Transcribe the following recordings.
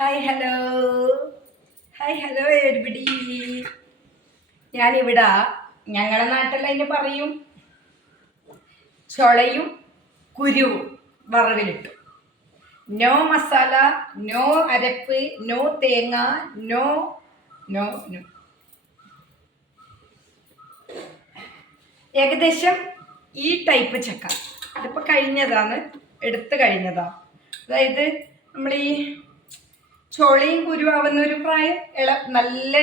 Hi hello hi hello everybody. ഞാനിവിടെ ഞങ്ങളുടെ നാട്ടിൽ അതിന് പറയും ചൊളയും കുരുവും വറവിലിട്ടു. നോ മസാല, നോ അരപ്പ്, നോ തേങ്ങ, നോ നോ നോ. ഏകദേശം ഈ ടൈപ്പ് ചക്ക ഇതിപ്പോൾ കഴിഞ്ഞതാണ്, എടുത്ത് കഴിഞ്ഞതാണ്. അതായത് നമ്മൾ ഈ ചൊളയും കുരുവാവുന്ന ഒരു പ്രായം നല്ല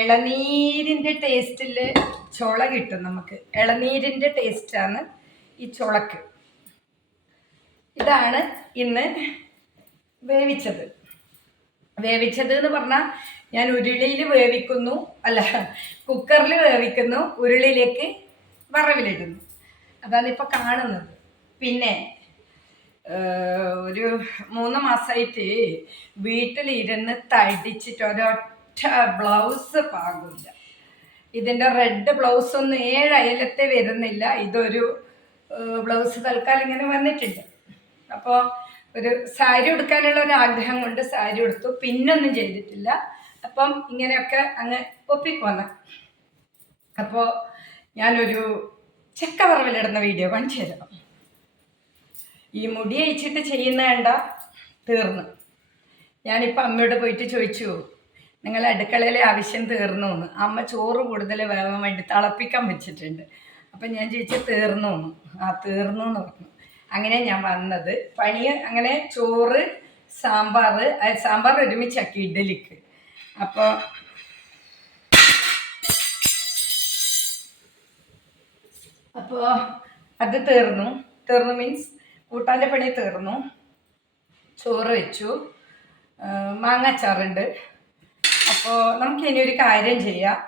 ഇളനീരിൻ്റെ ടേസ്റ്റിൽ ചുള കിട്ടും നമുക്ക്. ഇളനീരിൻ്റെ ടേസ്റ്റാണ് ഈ ചുളക്ക്. ഇതാണ് ഇന്ന് വേവിച്ചത് എന്ന് പറഞ്ഞാൽ ഞാൻ ഉരുളിയിൽ വേവിക്കുന്നു, അല്ല കുക്കറിൽ വേവിക്കുന്നു, ഉരുളിയിലേക്ക് വറവിലിടുന്നു. അതാണ് ഇപ്പോൾ കാണുന്നത്. പിന്നെ ഒരു 3 മാസമായിട്ട് വീട്ടിലിരുന്ന് തടിച്ചിട്ട് ഒരൊറ്റ ബ്ലൗസ് പാകില്ല. ഇതിൻ്റെ റെഡ് ബ്ലൗസ് ഒന്നും 7 അയലത്തെ വരുന്നില്ല. ഇതൊരു ബ്ലൗസ് തൽക്കാലം ഇങ്ങനെ വന്നിട്ടുണ്ട്. അപ്പോൾ ഒരു സാരി ഉടുക്കാനുള്ള ഒരു ആഗ്രഹം കൊണ്ട് സാരി ഉടുത്തു, പിന്നൊന്നും ചെയ്തിട്ടില്ല. അപ്പം ഇങ്ങനെയൊക്കെ അങ്ങ് ഒപ്പിപ്പോന്ന. അപ്പോൾ ഞാനൊരു ചക്ക വറവിലിടുന്ന വീഡിയോ കാണിച്ചു തരാം. ഈ മുടി അയച്ചിട്ട് ചെയ്യുന്ന വേണ്ട, തീർന്നു. ഞാനിപ്പോൾ അമ്മയോട് പോയിട്ട് ചോദിച്ചു, നിങ്ങൾ അടുക്കളയിലെ ആവശ്യം തീർന്നു എന്ന്. അമ്മ ചോറ് കൂടുതൽ വേവാൻ വേണ്ടി തിളപ്പിക്കാൻ വെച്ചിട്ടുണ്ട്. അപ്പം ഞാൻ ചോദിച്ചു തീർന്നു എന്ന്. ആ തീർന്നു എന്ന് പറഞ്ഞു. അങ്ങനെ ഞാൻ വന്നത് പണി. അങ്ങനെ ചോറ്, സാമ്പാർ ഒരുമിച്ചാക്കി ഇഡ്ഡലിക്ക്. അപ്പോൾ അത് തീർന്നു മീൻസ് കൂട്ടാൻ്റെ പണി തീർന്നു. ചോറ് വെച്ചു, മാങ്ങാച്ചാറുണ്ട്. അപ്പോൾ നമുക്ക് ഇനി ഒരു കാര്യം ചെയ്യാം.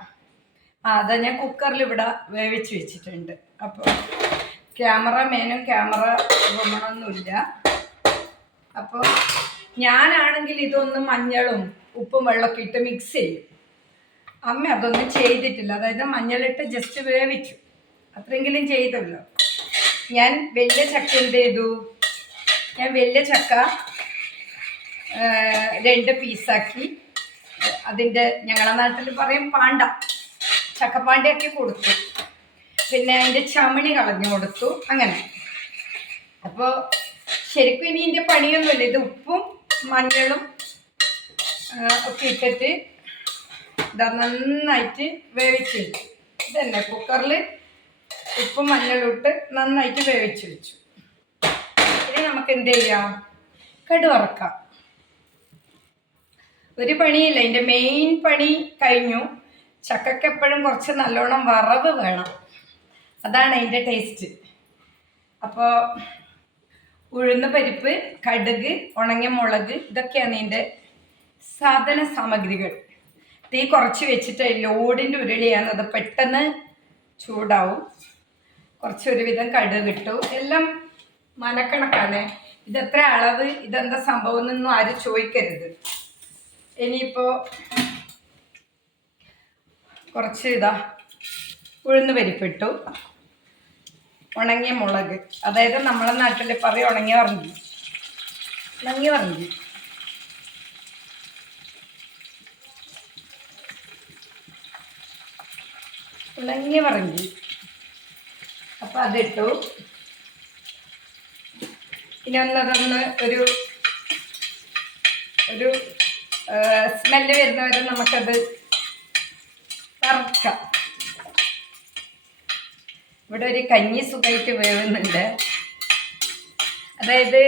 അതാ ഞാൻ കുക്കറിൽ ഇവിടെ വേവിച്ച് വെച്ചിട്ടുണ്ട്. അപ്പോൾ ക്യാമറ വുമണൊന്നുമില്ല. അപ്പോൾ ഞാനാണെങ്കിൽ ഇതൊന്ന് മഞ്ഞളും ഉപ്പും വെള്ളമൊക്കെ ഇട്ട് മിക്സ് ചെയ്യും. അമ്മ അതൊന്നും ചെയ്തിട്ടില്ല. അതായത് മഞ്ഞളിട്ട് ജസ്റ്റ് വേവിച്ചു, അത്രയെങ്കിലും ചെയ്തല്ലോ. ഞാൻ വലിയ ചക്ക എന്ത് ചെയ്തു, വലിയ ചക്ക 2 പീസാക്കി. അതിൻ്റെ ഞങ്ങളുടെ നാട്ടിൽ പറയും പാണ്ട, ചക്കപ്പാണ്ടയൊക്കെ കൊടുത്തു. പിന്നെ അതിൻ്റെ ചമണി കളഞ്ഞു കൊടുത്തു. അങ്ങനെ. അപ്പോൾ ശരിക്കും ഇനി ഇതിൻ്റെ പണിയൊന്നുമില്ല. ഇത് ഉപ്പും മഞ്ഞളും ഒക്കെ ഇട്ടിട്ട് ഇതാ നന്നായിട്ട് വേവിച്ച് വെച്ചു. ഇതന്നെ കുക്കറിൽ ഉപ്പും മഞ്ഞളും ഇട്ട് നന്നായിട്ട് വേവിച്ച് വെച്ചു. ഇനി നമുക്ക് എന്ത് ചെയ്യാം, കടുവറക്കാം. ഒരു പണിയില്ല, ഇതിൻ്റെ മെയിൻ പണി കഴിഞ്ഞു. ചക്കയ്ക്ക് എപ്പോഴും കുറച്ച് നല്ലോണം വറവ് വേണം, അതാണ് അതിൻ്റെ ടേസ്റ്റ്. അപ്പോൾ ഉഴുന്ന് പരിപ്പ്, കടുക്, ഉണങ്ങിയ മുളക്, ഇതൊക്കെയാണ് ഇതിൻ്റെ സാധന സാമഗ്രികൾ. തീ കുറച്ച് വെച്ചിട്ട് ലോഡിൻ്റെ ഉരുളിയാണ്, അത് പെട്ടെന്ന് ചൂടാവും. കുറച്ചൊരുവിധം കടുക് ഇട്ടു. എല്ലാം മനക്കണക്കാണ്. ഇതെത്ര അളവ്, ഇതെന്താ സംഭവം എന്നൊന്നും ആരും ചോദിക്കരുത്. ഇനിയിപ്പോൾ കുറച്ച് ഉഴുന്ന് പരിപ്പിട്ടു, ഉണങ്ങിയ മുളക്, അതായത് നമ്മളെ നാട്ടിൽ പറയും ഉണങ്ങിയ വറങ്ങി. അപ്പം അതിട്ടു. ഇനി അതൊന്ന് ഒരു സ്മെല്ല് വരുന്നവരെ നമുക്കത് വറക്കാം. ഇവിടെ ഒരു കഞ്ഞി സുഖമായിട്ട് വേവുന്നുണ്ട്. അതായത്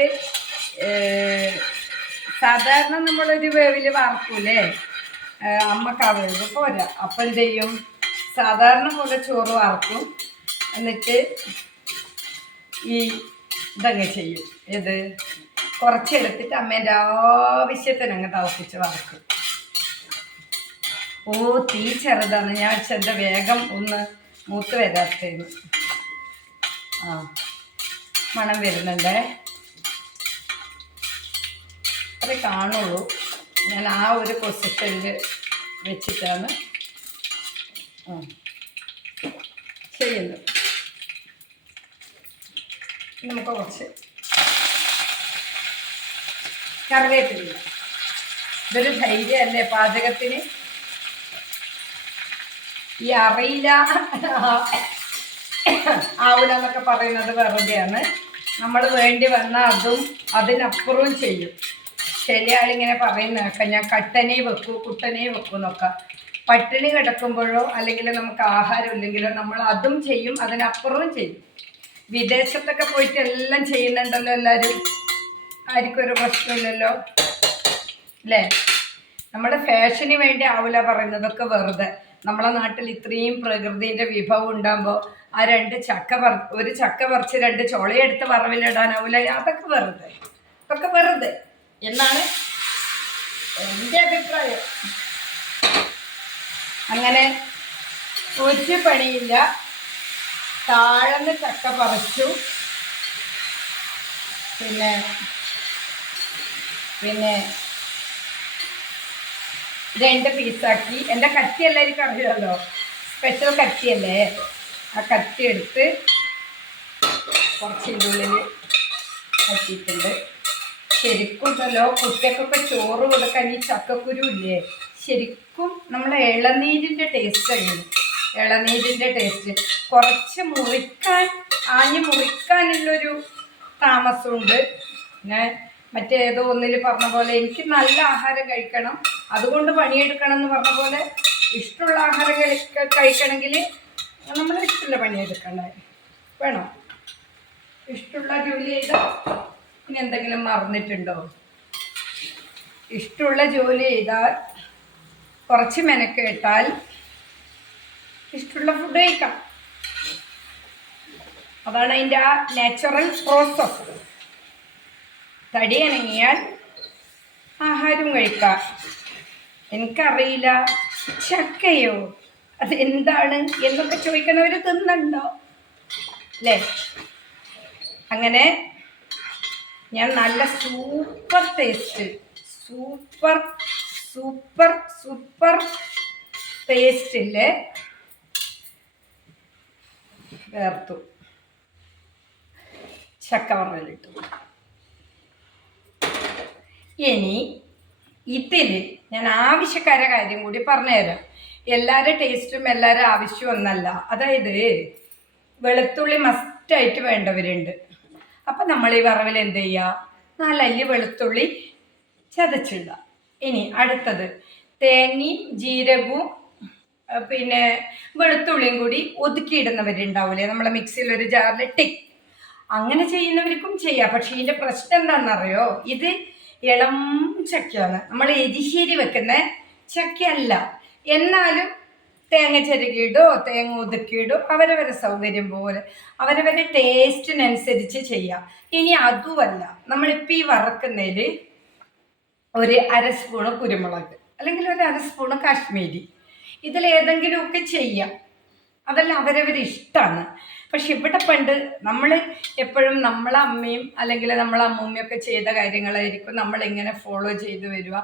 സാധാരണ നമ്മളൊരു വേവിൽ വറക്കൂലേ, അമ്മക്ക് ആ വേവ് പോരാ. അപ്പം എന്ത് ചെയ്യും, സാധാരണ പോലെ ചോറ് വറക്കും. എന്നിട്ട് ഇതങ്ങ് ചെയ്യും. കുറച്ചെടുത്തിട്ട് അമ്മേൻ്റെ ആവശ്യത്തിന് അങ്ങ് തിളപ്പിച്ച് വറക്കും. തീ ചെറുതാണ്. ഞാൻ വെച്ചെൻ്റെ വേഗം ഒന്ന് മൂത്ത് വരാത്തേന്ന്. മണം വരുന്നുണ്ടേ, അത് കാണുള്ളൂ. ഞാൻ ആ ഒരു പൊസിഷനിൽ വെച്ചിട്ടാണ് ചെയ്യുന്നത്. നമുക്ക് കുറച്ച് കറിവേപ്പില, ഇതൊരു ധൈര്യമല്ലേ പാചകത്തിന്. ഈ അറിയില്ല ആവില്ല എന്നൊക്കെ പറയുന്നത് വെറുതെയാണ്. നമ്മൾ വേണ്ടി വന്നാൽ അതും അതിനപ്പുറവും ചെയ്യും. ചില ആളിങ്ങനെ പറയുന്നതൊക്കെ ഞാൻ കട്ടനെ വെക്കൂ കുട്ടനെ വെക്കൂ എന്നൊക്കെ. പട്ടിണി കിടക്കുമ്പോഴോ അല്ലെങ്കിൽ നമുക്ക് ആഹാരം ഇല്ലെങ്കിലോ നമ്മൾ അതും ചെയ്യും, അതിനപ്പുറവും ചെയ്യും. വിദേശത്തൊക്കെ പോയിട്ട് എല്ലാം ചെയ്യുന്നുണ്ടല്ലോ എല്ലാവരും, ആർക്കും ഒരു പ്രശ്നമില്ലല്ലോ അല്ലേ. നമ്മുടെ ഫാഷന് വേണ്ടി ആവില്ല പറയുന്നതൊക്കെ വെറുതെ. നമ്മളെ നാട്ടിൽ ഇത്രയും പ്രകൃതിൻ്റെ വിഭവം ഉണ്ടാകുമ്പോൾ ആ ഒരു ചക്ക പറിച്ച് 2 ചുളയെടുത്ത് വറവിലിടാനാവില്ല, അതൊക്കെ വെറുതെ, അതൊക്കെ വെറുതെ എന്നാണ് എൻ്റെ അഭിപ്രായം. അങ്ങനെ ഒരു പണിയില്ല, താഴന്ന് ചക്ക പറിച്ചു. പിന്നെ 2 പീസാക്കി. എൻ്റെ കത്തി എല്ലാവർക്കും അറിയാമല്ലോ, സ്പെഷ്യൽ കത്തിയല്ലേ. ആ കത്തി എടുത്ത് കുറച്ചിൻ്റെ ഉള്ളിൽ കത്തിയിട്ടുണ്ട്. ശരിക്കും ഉണ്ടല്ലോ കുട്ടികൾക്കൊക്കെ ചോറ് കൊടുക്കാൻ ഈ ചക്കക്കുരു ഇല്ലേ, ശരിക്കും നമ്മളെ ഇളനീരിൻ്റെ ടേസ്റ്റ് ആണ്. ഇളനീരിൻ്റെ ടേസ്റ്റ് കുറച്ച് മുറിക്കാനുള്ളൊരു താമസമുണ്ട്. ഞാൻ മറ്റേതോ ഒന്നിൽ പറഞ്ഞ പോലെ എനിക്ക് നല്ല ആഹാരം കഴിക്കണം, അതുകൊണ്ട് പണിയെടുക്കണം എന്ന് പറഞ്ഞ പോലെ ഇഷ്ടമുള്ള ആഹാരം കഴിക്കണമെങ്കിൽ നമ്മൾ ഇഷ്ടമുള്ള പണിയെടുക്കണ്ടേ, വേണം. ഇഷ്ടമുള്ള ജോലി ചെയ്താൽ ഇനി എന്തെങ്കിലും മറന്നിട്ടുണ്ടോ? ഇഷ്ടമുള്ള ജോലി ചെയ്താൽ കുറച്ച് മെനക്കേട്ടാൽ ഇഷ്ടമുള്ള ഫുഡ് കഴിക്കാം. അതാണ് അതിൻ്റെ ആ നാച്ചുറൽ പ്രോസസ്. തടി അനങ്ങിയാൽ ആഹാരം കഴിക്കാം. എനിക്കറിയില്ല ചക്കയോ അത് എന്താണ് എന്നൊക്കെ ചോദിക്കണവർ തിന്നുണ്ടോ അല്ലേ. അങ്ങനെ ഞാൻ നല്ല super taste, super super super ടേസ്റ്റില്ലേ വേർത്തു ചക്ക വറവിലിട്ടു. ഇനി ഇതിൽ ഞാൻ ആവശ്യക്കാരെ കാര്യം കൂടി പറഞ്ഞുതരാം. എല്ലാവരുടെ ടേസ്റ്റും എല്ലാവരുടെ ആവശ്യവും ഒന്നല്ല. അതായത് വെളുത്തുള്ളി മസ്റ്റായിട്ട് വേണ്ടവരുണ്ട്. അപ്പം നമ്മൾ ഈ വറവിൽ എന്ത് ചെയ്യുക, 4 അല്ലി വെളുത്തുള്ളി ചതച്ചിടുക. ഇനി അടുത്തത് തേങ്ങയും ജീരകവും പിന്നെ വെളുത്തുള്ളിയും കൂടി ഒതുക്കിയിടുന്നവരുണ്ടാവില്ലേ, നമ്മളെ മിക്സിയിൽ ഒരു ജാറിൽ ടിക്ക്. അങ്ങനെ ചെയ്യുന്നവർക്കും ചെയ്യാം. പക്ഷേ ഇതിൻ്റെ പ്രശ്നം എന്താണെന്നറിയോ, ഇത് ഇളം ചക്കയാണ്, നമ്മൾ എരിശ്ശേരി വെക്കുന്ന ചക്കയല്ല. എന്നാലും തേങ്ങ ചിരകിയിടോ തേങ്ങ ഒതുക്കിയിടോ അവരവരെ സൗകര്യം പോലെ അവരവരുടെ ടേസ്റ്റിനനുസരിച്ച് ചെയ്യാം. ഇനി അതുമല്ല, നമ്മളിപ്പോൾ ഈ വറക്കുന്നതിൽ ഒരു 1/2 സ്പൂണ് കുരുമുളക് അല്ലെങ്കിൽ ഒരു 1/2 സ്പൂണ് കാശ്മീരി, ഇതിലേതെങ്കിലുമൊക്കെ ചെയ്യാം. അതെല്ലാം അവരവർ ഇഷ്ടമാണ്. പക്ഷെ ഇവിടെ പണ്ട് നമ്മൾ എപ്പോഴും നമ്മളെ അമ്മയും അല്ലെങ്കിൽ നമ്മളെ അമ്മൂമ്മയൊക്കെ ചെയ്ത കാര്യങ്ങളായിരിക്കും നമ്മളിങ്ങനെ ഫോളോ ചെയ്ത് വരിക.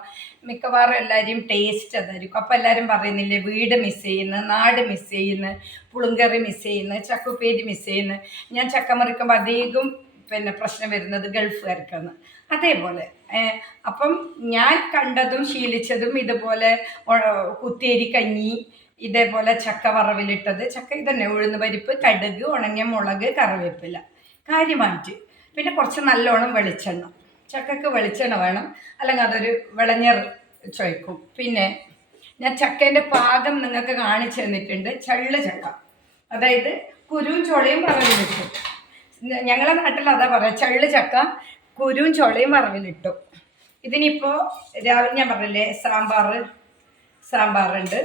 മിക്കവാറും എല്ലാവരെയും ടേസ്റ്റ് അതായിരിക്കും. അപ്പോൾ എല്ലാവരും പറയുന്നില്ലേ, വീട് മിസ് ചെയ്യുന്നു, നാട് മിസ് ചെയ്യുന്നു, പുളുങ്കറി മിസ് ചെയ്യുന്നു, ചക്കുപ്പേരി മിസ് ചെയ്യുന്നു. ഞാൻ ചക്ക മുറിക്കുമ്പോൾ അധികം പ്രശ്നം വരുന്നത് ഗൾഫുകാർക്കാണ്. അതേപോലെ അപ്പം ഞാൻ കണ്ടതും ശീലിച്ചതും ഇതുപോലെ കുത്തിയേരി കഞ്ഞി, ഇതേപോലെ ചക്ക വറവിലിട്ടത്, ചക്ക ഇതന്നെ ഉഴുന്ന് പരിപ്പ്, കടുക്, ഉണങ്ങിയ മുളക്, കറിവേപ്പില കാര്യമായിട്ട്. പിന്നെ കുറച്ച് നല്ലോണം വെളിച്ചെണ്ണ, ചക്കക്ക് വെളിച്ചെണ്ണ വേണം, അല്ലെങ്കിൽ അതൊരു വിളഞ്ഞർ ചോയ്ക്കും. പിന്നെ ഞാൻ ചക്കേൻ്റെ പാകം നിങ്ങൾക്ക് കാണിച്ചു തന്നിട്ടുണ്ട്. ചള്ള് ചക്ക, അതായത് കുരുവും ചുളയും വറവിലിട്ടു. ഞങ്ങളുടെ നാട്ടിൽ അതാ പറയാം, ചള്ള് ചക്ക കുരുവും ചുളയും വറവിലിട്ടു. ഇതിനിപ്പോൾ രാവിലെ ഞാൻ പറഞ്ഞില്ലേ സാമ്പാറുണ്ട്,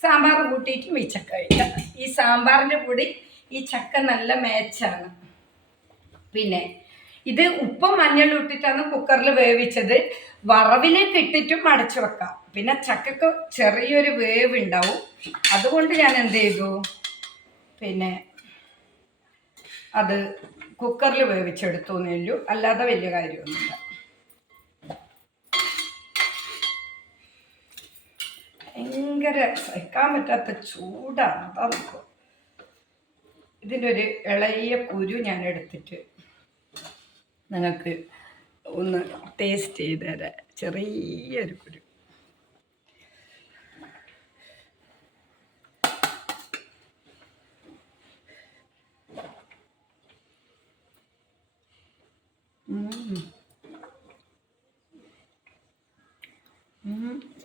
സാമ്പാർ കൂട്ടിയിട്ടും ഈ ചക്ക കഴിക്കാം. ഈ സാമ്പാറിൻ്റെ കൂടി ഈ ചക്ക നല്ല മാച്ചാണ്. പിന്നെ ഇത് ഉപ്പും മഞ്ഞളും ഇട്ടിട്ടാണ് കുക്കറിൽ വേവിച്ചത്. വറവിലേക്ക് ഇട്ടിട്ടും അടച്ചു വെക്കാം. പിന്നെ ചക്കക്ക് ചെറിയൊരു വേവ് ഉണ്ടാവും, അതുകൊണ്ട് ഞാൻ എന്ത് ചെയ്തു, പിന്നെ അത് കുക്കറിൽ വേവിച്ചെടുത്തു എന്നേ ഉള്ളൂ, അല്ലാതെ വലിയ കാര്യമൊന്നുമില്ല. ഭയങ്കര സഹിക്കാൻ പറ്റാത്ത ചൂടാണ്, അതാ നോക്കുക. ഇതിൻ്റെ ഒരു ഇളയ കുരു ഞാൻ എടുത്തിട്ട് നിങ്ങൾക്ക് ഒന്ന് ടേസ്റ്റ് ചെയ്ത് തരാം. ചെറിയൊരു കുരു,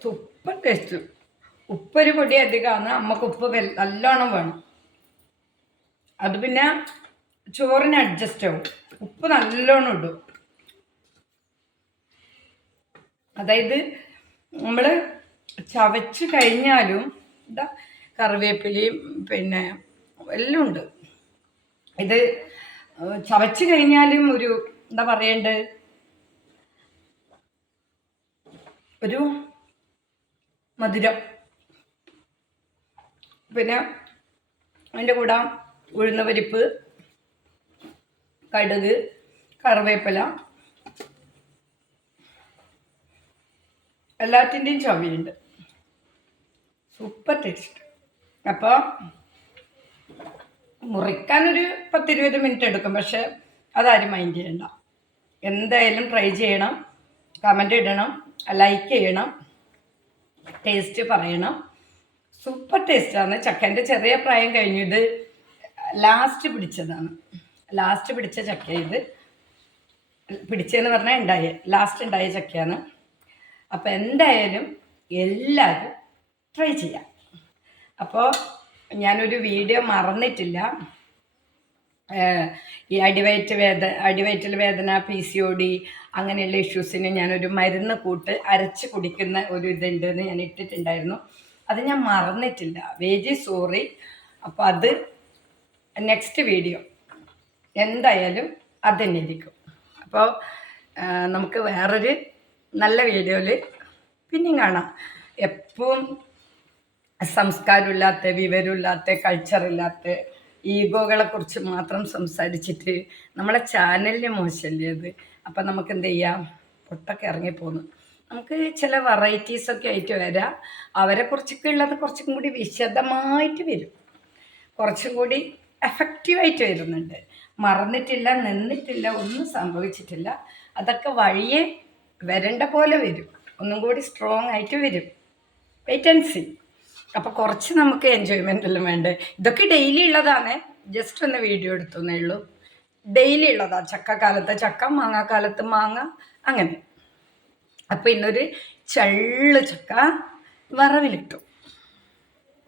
സൂപ്പർ ടേസ്റ്റ്. ഉപ്പൊരു പൊടി അധികമാണ്, നമുക്ക് ഉപ്പ് നല്ലോണം വേണം. അത് പിന്നെ ചോറിന് അഡ്ജസ്റ്റ് ആവും. ഉപ്പ് നല്ലോണം ഇടും. അതായത് നമ്മൾ ചവച്ച് കഴിഞ്ഞാലും ഇതാ കറിവേപ്പിലയും പിന്നെ എല്ലാം ഉണ്ട്. ഇത് ചവച്ച് കഴിഞ്ഞാലും ഒരു എന്താ പറയണ്ടേ, ഒരു മധുരം. പിന്നെ അതിൻ്റെ കൂടെ ഉഴുന്ന പരിപ്പ്, കടുക്, കറിവേപ്പില എല്ലാത്തിൻ്റെയും ചവയുണ്ട്. Super taste. അപ്പോൾ മുറിക്കാനൊരു 10-20 മിനിറ്റ് എടുക്കും, പക്ഷെ അതാരും മൈൻഡ് ചെയ്യണ്ട. എന്തായാലും ട്രൈ ചെയ്യണം, കമൻ്റ് ഇടണം, ലൈക്ക് ചെയ്യണം, ടേസ്റ്റ് പറയണം. സൂപ്പർ ടേസ്റ്റാണ്. ചക്കേൻ്റെ ചെറിയ പ്രായം കഴിഞ്ഞു. ഇത് ലാസ്റ്റ് പിടിച്ചതാണ്, ലാസ്റ്റ് പിടിച്ച ചക്ക. ഇത് പിടിച്ചതെന്ന് പറഞ്ഞാൽ ലാസ്റ്റ് ഉണ്ടായ ചക്കയാണ്. അപ്പോൾ എന്തായാലും എല്ലാവരും ട്രൈ ചെയ്യാം. അപ്പോൾ ഞാനൊരു വീഡിയോ മറന്നിട്ടില്ല. ഈ അടിവയറ്റിൽ വേദന, PCOD അങ്ങനെയുള്ള ഇഷ്യൂസിന് ഞാനൊരു മരുന്ന് കൂട്ട് അരച്ച് കുടിക്കുന്ന ഒരു ഇതുണ്ടെന്ന് ഞാൻ ഇട്ടിട്ടുണ്ടായിരുന്നു. അത് ഞാൻ മറന്നിട്ടില്ല. Very sorry. അപ്പോൾ അത് നെക്സ്റ്റ് വീഡിയോ എന്തായാലും അതുതന്നെ ഇരിക്കും. അപ്പോൾ നമുക്ക് വേറൊരു നല്ല വീഡിയോയിൽ പിന്നെയും കാണാം. എപ്പോഴും സംസ്കാരമില്ലാത്ത, വിവരമില്ലാത്ത, കൾച്ചറില്ലാത്ത ഈഗോകളെ കുറിച്ച് മാത്രം സംസാരിച്ചിട്ട് നമ്മളെ ചാനലിന് മോശമല്ലേ അത്. അപ്പം നമുക്ക് എന്ത് ചെയ്യാം, പൊട്ടൊക്കെ ഇറങ്ങിപ്പോന്നു. നമുക്ക് ചില വെറൈറ്റീസൊക്കെ ആയിട്ട് വരാം. അവരെ കുറിച്ചൊക്കെ ഉള്ളത് കുറച്ചും കൂടി വിശദമായിട്ട് വരും, കുറച്ചും കൂടി എഫക്റ്റീവായിട്ട് വരുന്നുണ്ട്. മറന്നിട്ടില്ല, നിന്നിട്ടില്ല, ഒന്നും സംഭവിച്ചിട്ടില്ല. അതൊക്കെ വഴിയെ വരേണ്ട പോലെ വരും, ഒന്നും കൂടി സ്ട്രോങ് ആയിട്ട് വരും. Wait and see. അപ്പോൾ കുറച്ച് നമുക്ക് എൻജോയ്മെൻ്റ് എല്ലാം വേണ്ടേ. ഇതൊക്കെ ഡെയിലി ഉള്ളതാണ്, ജസ്റ്റ് ഒന്ന് വീഡിയോ എടുത്തേ ഉള്ളൂ. ഡെയിലി ഉള്ളതാണ്. ചക്കക്കാലത്ത് ചക്ക, മാങ്ങാക്കാലത്ത് മാങ്ങ, അങ്ങനെ. അപ്പോൾ ഇന്നൊരു ചള്ള് ചക്ക വറവിലിട്ടു.